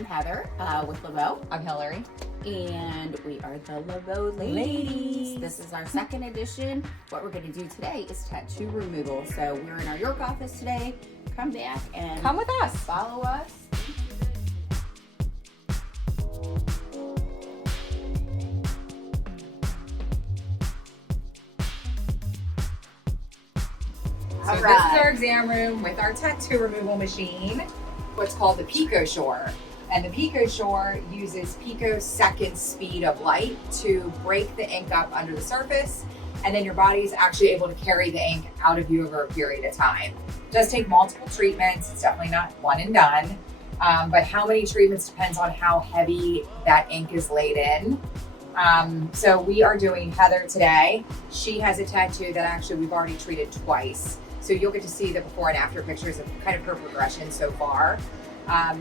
I'm Heather with Lébo. I'm Hillary. And we are the Lébo Ladies. This is our second edition. What we're going to do today is tattoo removal. So we're in our York office today. Come back and come with us. Follow us. So this is our exam room with our tattoo removal machine, what's called the PicoSure. And the PicoSure uses picosecond speed of light to break the ink up under the surface, and then your body is actually able to carry the ink out of you over a period of time. It does take multiple treatments. It's definitely not one and done, but how many treatments depends on how heavy that ink is laid in. So we are doing Heather today. She has a tattoo that actually we've already treated twice. So you'll get to see the before and after pictures of kind of her progression so far.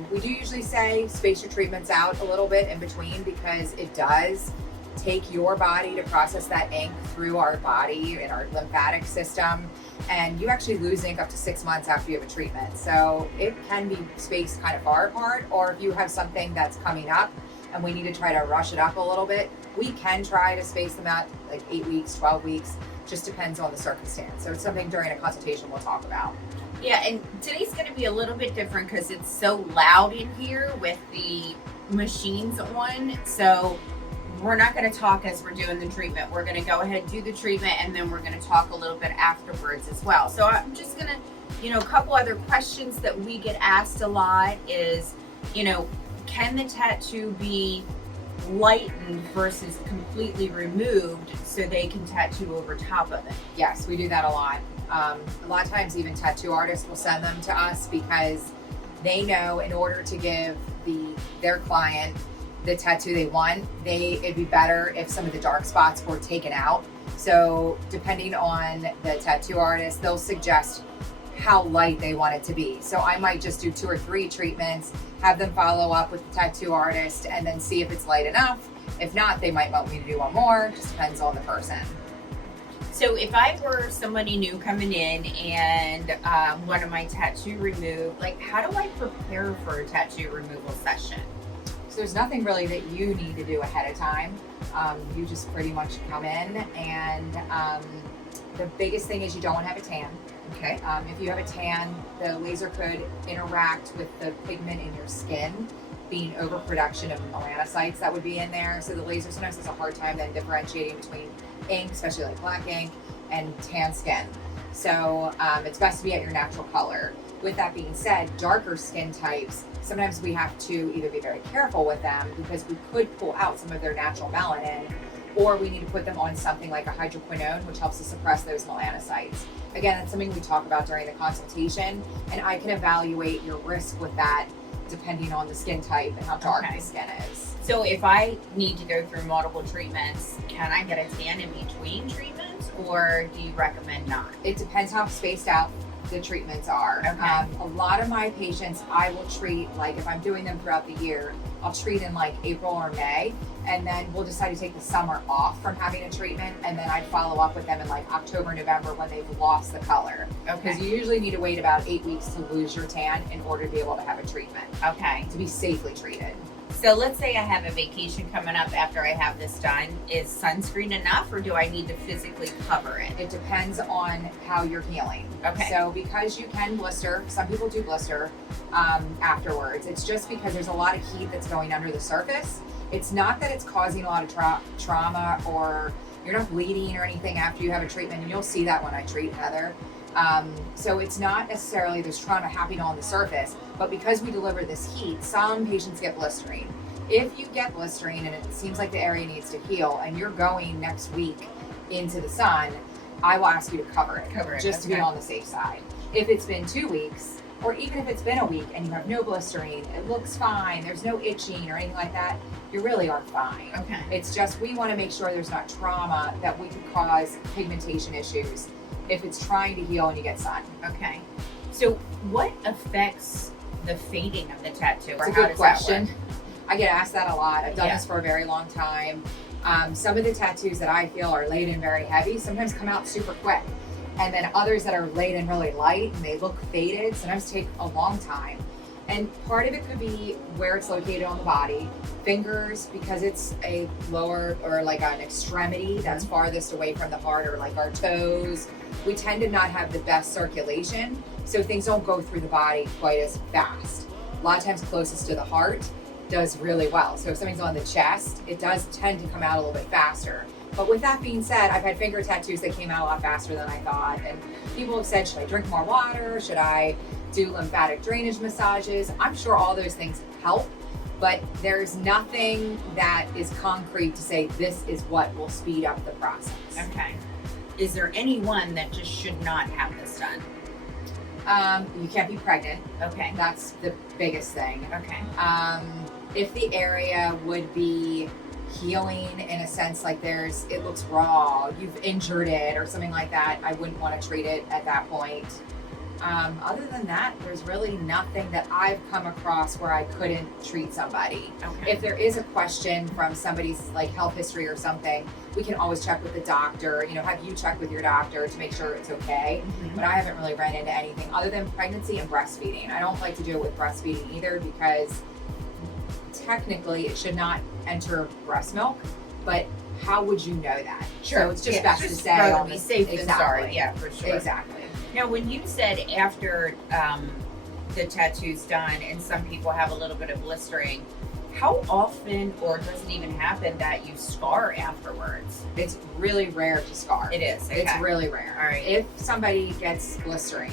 We do usually say space your treatments out a little bit in between because it does take your body to process that ink through our body and our lymphatic system. And you actually lose ink up to 6 months after you have a treatment. So it can be spaced kind of far apart, or if you have something that's coming up and we need to try to rush it up a little bit, we can try to space them out like 8 weeks, 12 weeks, just depends on the circumstance. So it's something during a consultation we'll talk about. Yeah, and today's going to be a little bit different because it's so loud in here with the machines on. So we're not going to talk as we're doing the treatment. We're going to go ahead and do the treatment, and then we're going to talk a little bit afterwards as well. So I'm just going to, a couple other questions that we get asked a lot is, can the tattoo be lightened versus completely removed so they can tattoo over top of it? Yes, we do that a lot. A lot of times even tattoo artists will send them to us because they know in order to give their client the tattoo they want, it'd be better if some of the dark spots were taken out. So depending on the tattoo artist, they'll suggest how light they want it to be. So I might just do 2 or 3 treatments, have them follow up with the tattoo artist, and then see if it's light enough. If not, they might want me to do one more. Just depends on the person. So if I were somebody new coming in and wanted my tattoo removed, how do I prepare for a tattoo removal session? So there's nothing really that you need to do ahead of time. You just pretty much come in, and the biggest thing is you don't want to have a tan. Okay. If you have a tan, the laser could interact with the pigment in your skin, being overproduction of melanocytes that would be in there. So the laser sometimes has a hard time then differentiating between ink, especially like black ink, and tan skin. So it's best to be at your natural color. With that being said, darker skin types, sometimes we have to either be very careful with them because we could pull out some of their natural melanin, or we need to put them on something like a hydroquinone, which helps to suppress those melanocytes. Again, that's something we talk about during the consultation, and I can evaluate your risk with that depending on the skin type and how dark the skin is. So if I need to go through multiple treatments, can I get a tan in between treatments, or do you recommend not? It depends how spaced out the treatments are. Okay. A lot of my patients I will treat, if I'm doing them throughout the year, I'll treat in April or May, and then we'll decide to take the summer off from having a treatment, and then I follow up with them in October, November when they've lost the color. Okay. Because you usually need to wait about 8 weeks to lose your tan in order to be able to have a treatment. Okay. To be safely treated. So let's say I have a vacation coming up after I have this done. Is sunscreen enough, or do I need to physically cover it? It depends on how you're healing. Okay. So because you can blister, some people do blister afterwards. It's just because there's a lot of heat that's going under the surface. It's not that it's causing a lot of trauma, or you're not bleeding or anything after you have a treatment. And you'll see that when I treat Heather. So it's not necessarily there's trauma happening on the surface, but because we deliver this heat, some patients get blistering. If you get blistering and it seems like the area needs to heal and you're going next week into the sun, I will ask you to cover it just to be on the safe side. If it's been 2 weeks, or even if it's been a week and you have no blistering, it looks fine, there's no itching or anything like that, you really are fine. Okay. It's just we want to make sure there's not trauma that we could cause pigmentation issues if it's trying to heal and you get sun. Okay. So what affects the fading of the tattoo? It's a good question. I get asked that a lot. I've done this for a very long time. Some of the tattoos that I feel are laid in very heavy sometimes come out super quick. And then others that are laid in really light and they look faded sometimes take a long time. And part of it could be where it's located on the body. Fingers, because it's a lower or like an extremity that's farthest away from the heart, or like our toes, we tend to not have the best circulation, so things don't go through the body quite as fast. A lot of times closest to the heart does really well. So if something's on the chest, it does tend to come out a little bit faster. But with that being said, I've had finger tattoos that came out a lot faster than I thought. And people have said, should I drink more water? Should I do lymphatic drainage massages? I'm sure all those things help, but there's nothing that is concrete to say this is what will speed up the process. Okay. Is there anyone that just should not have this done? You can't be pregnant. Okay. That's the biggest thing. Okay. If the area would be healing in a sense, like it looks raw, you've injured it or something like that, I wouldn't want to treat it at that point. Other than that, there's really nothing that I've come across where I couldn't treat somebody. Okay. If there is a question from somebody's like health history or something, we can always check with the doctor, have you check with your doctor to make sure it's okay. But I haven't really ran into anything other than pregnancy and breastfeeding. I don't like to do it with breastfeeding either, because technically it should not enter breast milk, but how would you know that? Sure. So it's just best to say rather on be the safe than sorry. Yeah, for sure. Exactly. Now, when you said after the tattoo's done and some people have a little bit of blistering, how often, or does it even happen that you scar afterwards? It's really rare to scar. It is. Okay. It's really rare. All right. If somebody gets blistering,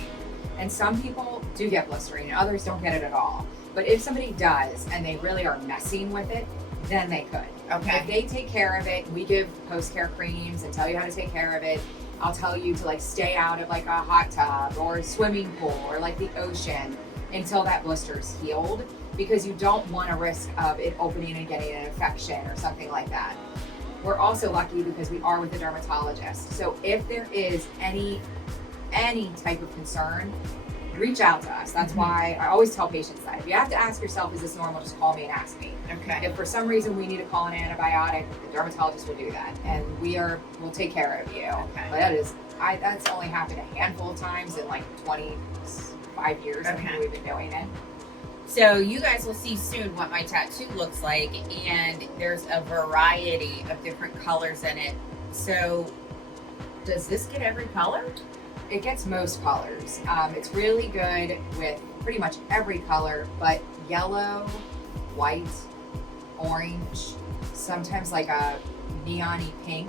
and some people do get blistering, and others don't get it at all. But if somebody does, and they really are messing with it, then they could. Okay. If they take care of it, we give post-care creams and tell you how to take care of it. I'll tell you to stay out of a hot tub or a swimming pool or the ocean until that blister's healed, because you don't want to risk of it opening and getting an infection or something like that. We're also lucky because we are with a dermatologist. So if there is any type of concern, reach out to us. That's why I always tell patients that if you have to ask yourself, is this normal, just call me and ask me. Okay. If for some reason we need to call an antibiotic, the dermatologist will do that, and we'll take care of you. Okay. But that's only happened a handful of times in 25 years Okay. we've been doing it. So you guys will see soon what my tattoo looks like, and there's a variety of different colors in it. So does this get every color? It gets most colors. It's really good with pretty much every color, but yellow, white, orange, sometimes a neon-y pink,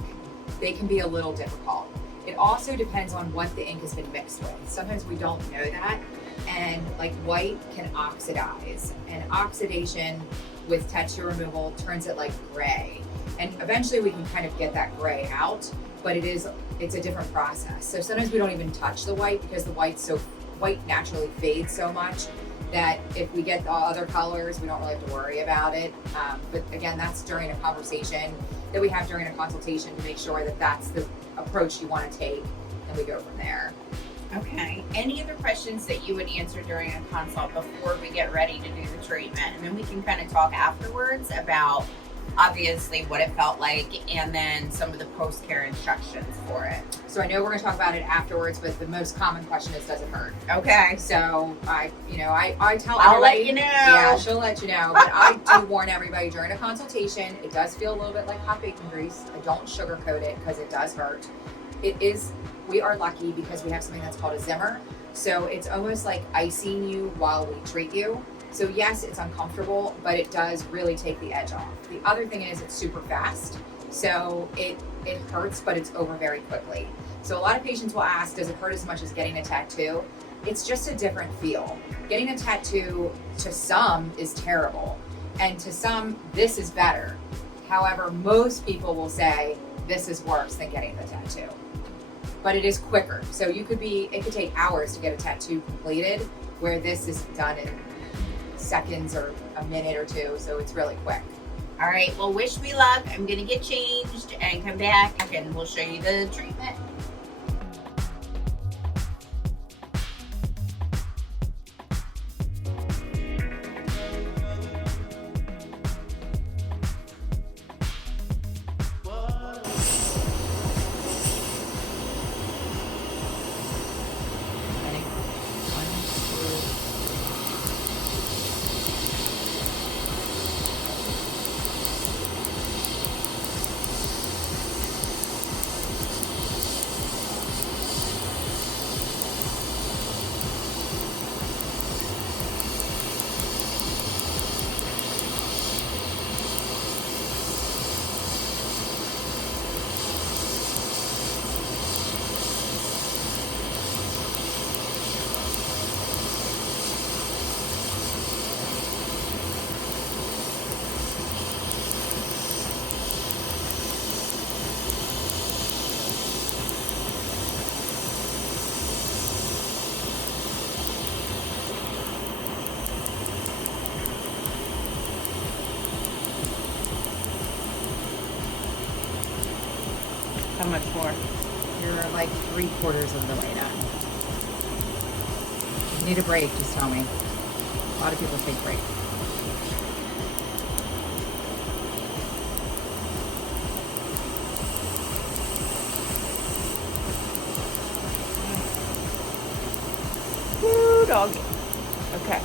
they can be a little difficult. It also depends on what the ink has been mixed with. Sometimes we don't know that, and white can oxidize, and oxidation with tattoo removal turns it gray. And eventually we can kind of get that gray out, but it's a different process. So sometimes we don't even touch the white because the white naturally fades so much that if we get the other colors, we don't really have to worry about it. But again, that's during a conversation that we have during a consultation to make sure that that's the approach you want to take, and we go from there. Okay. Any other questions that you would answer during a consult before we get ready to do the treatment? And then we can kind of talk afterwards about obviously what it felt like, and then some of the post-care instructions for it. So I know we're going to talk about it afterwards, but the most common question is, does it hurt? Okay. So I tell I'll everybody, let you know. Yeah, she'll let you know. But I do warn everybody during a consultation, it does feel a little bit like hot bacon grease. I don't sugarcoat it because it does hurt. We are lucky because we have something that's called a Zimmer. So it's almost like icing you while we treat you. So yes, it's uncomfortable, but it does really take the edge off. The other thing is it's super fast. So it hurts, but it's over very quickly. So a lot of patients will ask, does it hurt as much as getting a tattoo? It's just a different feel. Getting a tattoo to some is terrible, and to some, this is better. However, most people will say this is worse than getting the tattoo. But it is quicker. So it could take hours to get a tattoo completed, where this is done in seconds or a minute or two, so it's really quick. All right, well, wish me luck. I'm gonna get changed and come back and we'll show you the treatment. much more? You're like 3/4 of the way done. If you need a break, just tell me. A lot of people take breaks. Woo, doggy. Okay.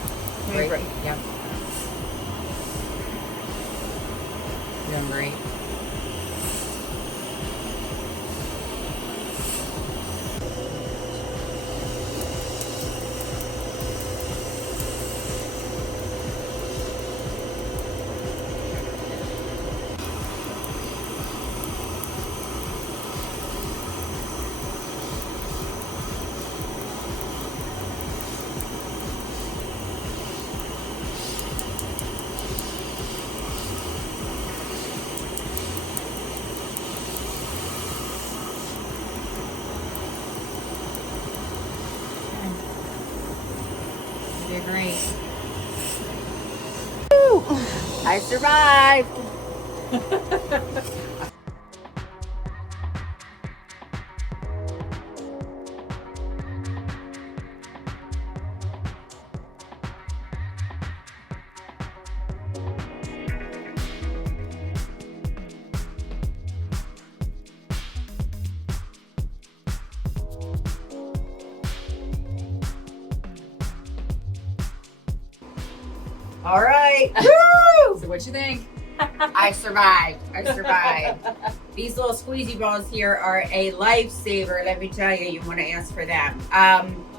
Great. Break. Yep. Doing great. You did great. Woo! I survived. All right. Woo! So what you think? I survived. I survived. These little squeezy balls here are a lifesaver. Let me tell you, you want to ask for them.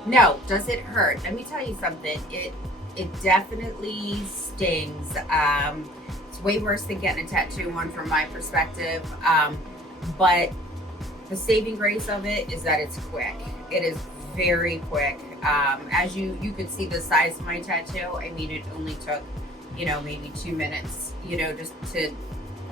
No, does it hurt? Let me tell you something. It definitely stings. It's way worse than getting a tattoo on from my perspective. But the saving grace of it is that it's quick. It is very quick. As you could see the size of my tattoo. I mean, it only took, maybe 2 minutes, just to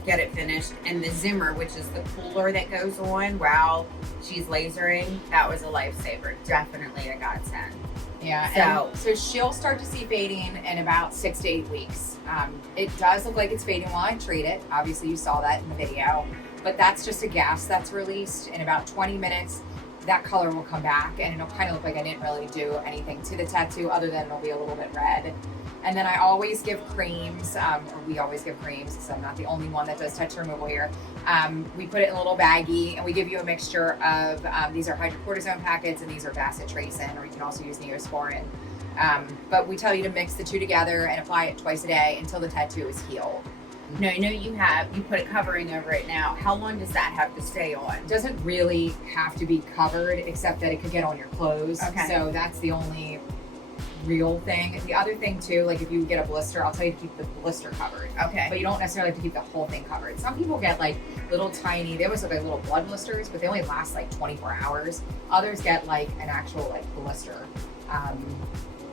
get it finished. And the Zimmer, which is the cooler that goes on while she's lasering, that was a lifesaver. Definitely a godsend. Yeah. So she'll start to see fading in about 6 to 8 weeks. It does look like it's fading while I treat it. Obviously, you saw that in the video. But that's just a gas that's released. In about 20 minutes, that color will come back, and it'll kind of look like I didn't really do anything to the tattoo other than it'll be a little bit red. And then I always give creams, or we always give creams, because I'm not the only one that does tattoo removal here. We put it in a little baggie, and we give you a mixture of, these are hydrocortisone packets, and these are bacitracin, or you can also use neosporin. But we tell you to mix the two together and apply it twice a day until the tattoo is healed. No, I know you put a covering over it now. How long does that have to stay on? It doesn't really have to be covered, except that it could get on your clothes. Okay. So that's the only real thing. The other thing too, like if you get a blister, I'll tell you to keep the blister covered. Okay. But you don't necessarily have to keep the whole thing covered. Some people get like little tiny, they always look like little blood blisters, but they only last like 24 hours. Others get like an actual like blister.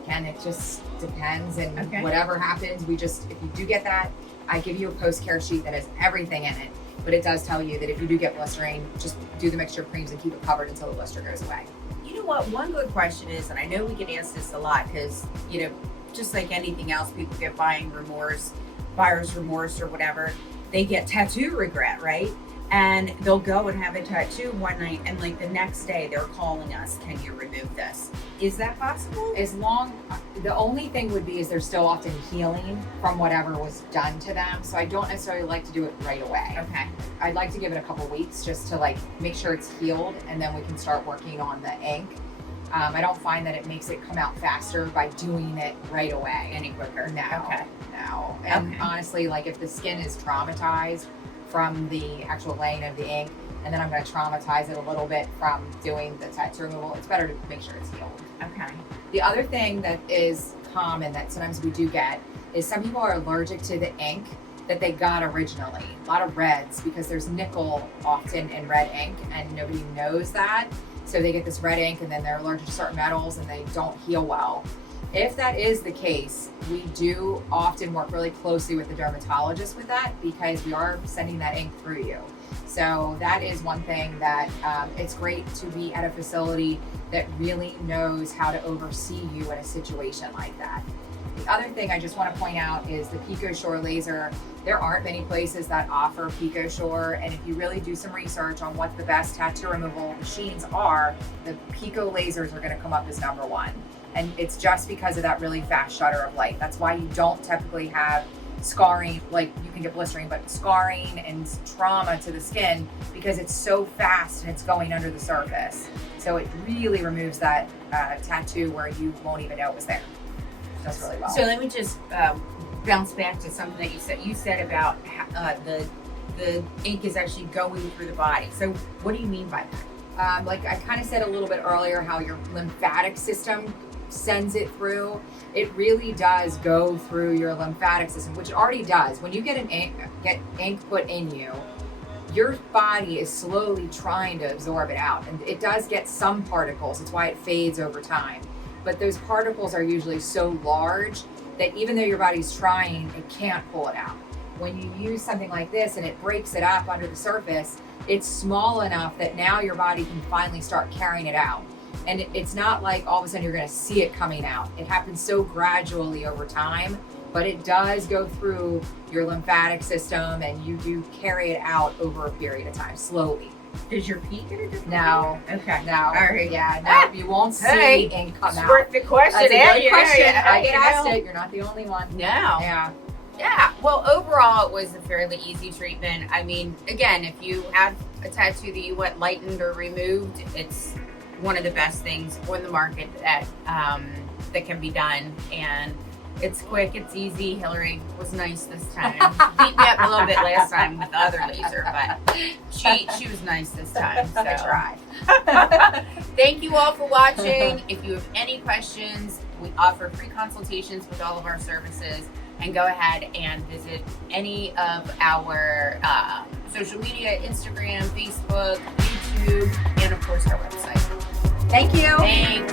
And it just depends, and okay. Whatever happens, if you do get that, I give you a post-care sheet that has everything in it, but it does tell you that if you do get blistering, just do the mixture of creams and keep it covered until the blister goes away. You know what? One good question is, and I know we get asked this a lot because, just like anything else, people get buyer's remorse or whatever. They get tattoo regret, right? And they'll go and have a tattoo one night, and like the next day they're calling us, can you remove this? Is that possible? The only thing would be is they're still often healing from whatever was done to them. So I don't necessarily like to do it right away. Okay. I'd like to give it a couple weeks just to like make sure it's healed, and then we can start working on the ink. I don't find that it makes it come out faster by doing it right away. Any quicker? No. Okay. No. And Okay. honestly, like if the skin is traumatized from the actual laying of the ink, and then I'm going to traumatize it a little bit from doing the tattoo removal, it's better to make sure it's healed. Okay. The other thing that is common that sometimes we do get is some people are allergic to the ink that they got originally. A lot of reds, because there's nickel often in red ink, and nobody knows that. So they get this red ink, and then they're allergic to certain metals, and they don't heal well. If that is the case, we do often work really closely with the dermatologist with that, because we are sending that ink through you. So that is one thing that it's great to be at a facility that really knows how to oversee you in a situation like that. The other thing I just want to point out is the PicoSure laser. There aren't many places that offer PicoSure, and if you really do some research on what the best tattoo removal machines are, the Pico lasers are going to come up as number one. And it's just because of that really fast shutter of light. That's why you don't typically have scarring, like you can get blistering, but scarring and trauma to the skin because it's so fast and it's going under the surface. So it really removes that tattoo where you won't even know it was there. Does really well. So let me just bounce back to something that you said. You said about the ink is actually going through the body. So what do you mean by that? Like I kind of said a little bit earlier, how your lymphatic system sends it through. It really does go through your lymphatic system, which it already does. When you get ink put in you, your body is slowly trying to absorb it out, and it does get some particles. It's why it fades over time. But those particles are usually so large that even though your body's trying, it can't pull it out. When you use something like this and it breaks it up under the surface, it's small enough that now your body can finally start carrying it out. And it's not like all of a sudden you're going to see it coming out. It happens so gradually over time, but it does go through your lymphatic system, and you do carry it out over a period of time, slowly. Does your pee get a different? No. Okay. No. All right. Yeah. No. You won't see ink come out. Worth the question. That's a good Yeah, question. yeah, I get you asked know. it. You're not the only one. No. Yeah. Yeah. Well, overall, it was a fairly easy treatment. I mean, again, if you have a tattoo that you want lightened or removed, it's one of the best things on the market that that can be done, and it's quick, it's easy. Hillary was nice this time. Beat me up a little bit last time with the other laser, but she was nice this time. So. I tried. Thank you all for watching. If you have any questions, we offer free consultations with all of our services, and go ahead and visit any of our social media, Instagram, Facebook, YouTube, and of course our website. Thank you. Thanks.